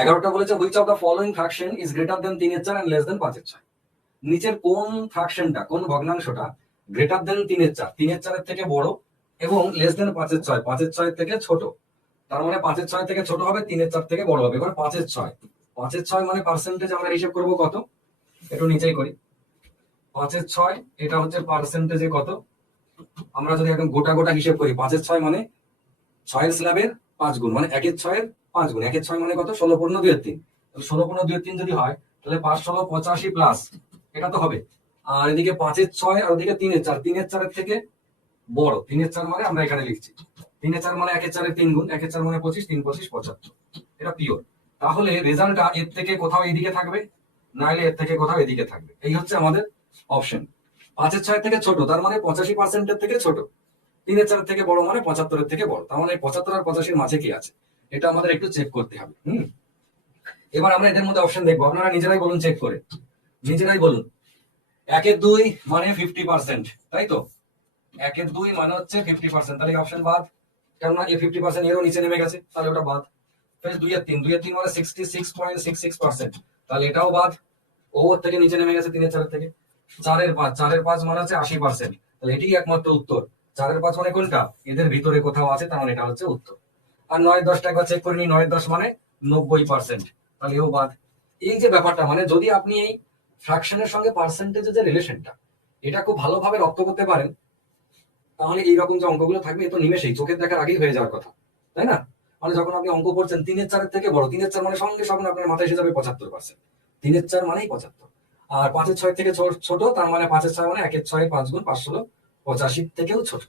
11টা বলেছে which of the following fraction is greater than 3/4 and less than 5/6। নিচের কোন ফ্র্যাকশনটা, কোন ভগ্নাংশটা গ্রেটার দেন 3/4, 3/4 থেকে বড় এবং লেস দেন 5/6, 5/6 থেকে ছোট। তার মানে 5/6 থেকে ছোট হবে, 3/4 থেকে বড় হবে। এবার 5/6, 5/6 মানে পার্সেন্টেজ আমরা হিসেব করবো কত, একটু নিচেই করি। 5/6 এটা হচ্ছে পার্সেন্টেজে কত, আমরা যদি এখন গোটা গোটা হিসেব করি, 5/6 মানে 6 স্ল্যাবের 5 গুণ, মানে 1/6 5 গুণ। 1/6 মানে কত, 16×2=3। 16×2=3 যদি হয় তাহলে 5×16 85 প্লাস এটা তো হবে। আর এদিকে 5/6 আর ওদিকে 3/4, 3/4 থেকে বড়। 3/4 মানে আমরা এখানে লিখছি 3/4 মানে 1/4 3 গুণ, 1/4 মানে 25, 3 25 75। এটা পিওর। তাহলে রেজাল্টটা এর থেকে কোথাও এইদিকে থাকবে, নাইলে এর থেকে কোথাও এদিকে থাকবে। এই হচ্ছে আমাদের অপশন। 5/6 থেকে ছোট তার মানে 85% থেকে ছোট, 3/4 থেকে বড় মানে 75 থেকে বড়। তার মানে 75 আর 85 মাঝে কি আছে, এটা আমাদের একটু চেক করতে হবে। এবার আমরা এদের মধ্যে অপশন দেখবো, আপনারা নিজেরাই বলুন, চেক করে নিজেরাই বলুন। 1/2 মানে 50%, তাই তো? 1/2 মানে হচ্ছে 50%, তাহলে অপশন বাদ, কেননা এই 50% এরও নিচে নেমে গেছে, তাহলে ওটা বাদ। 2/3, 2/3 মানে 66.66%, তাহলে এটাও বাদ, ও ওর থেকে নিচে নেমে গেছে 3/4 থেকে। 4/5, 4/5 মানে হচ্ছে 80%, তাহলে এটাই একমাত্র উত্তর। 4/5 মানে কোনটা, এদের ভিতরে কোথাও আছে, তার মানে এটা হচ্ছে উত্তর। আর 9-10টা একবার চেক করে নি, 9-10 মানে 90%, তাহলে এও বাদ। এই যে ব্যাপারটা, মানে যদি আপনি এই ফ্র্যাকশনের সঙ্গে পার্সেন্টেজের যে রিলেশনটা, এটা খুব ভালোভাবে রপ্ত করতে পারেন, তাহলে এইরকম যে অঙ্কগুলো থাকবে এ তো নিমেষেই চোখের দেখার আগেই হয়ে যাওয়ার কথা, তাই না? মানে যখন আপনি অঙ্ক করছেন 3/4 থেকে বড়, 3/4 মানে সঙ্গে সঙ্গে আপনার মাথায় এসে যাবে 75%, 3/4 মানেই 75। আর 5/6 থেকে ছোট, তার মানে 5/6 মানে 1/6 5 গুণ, 5/16 85 থেকেও ছোট।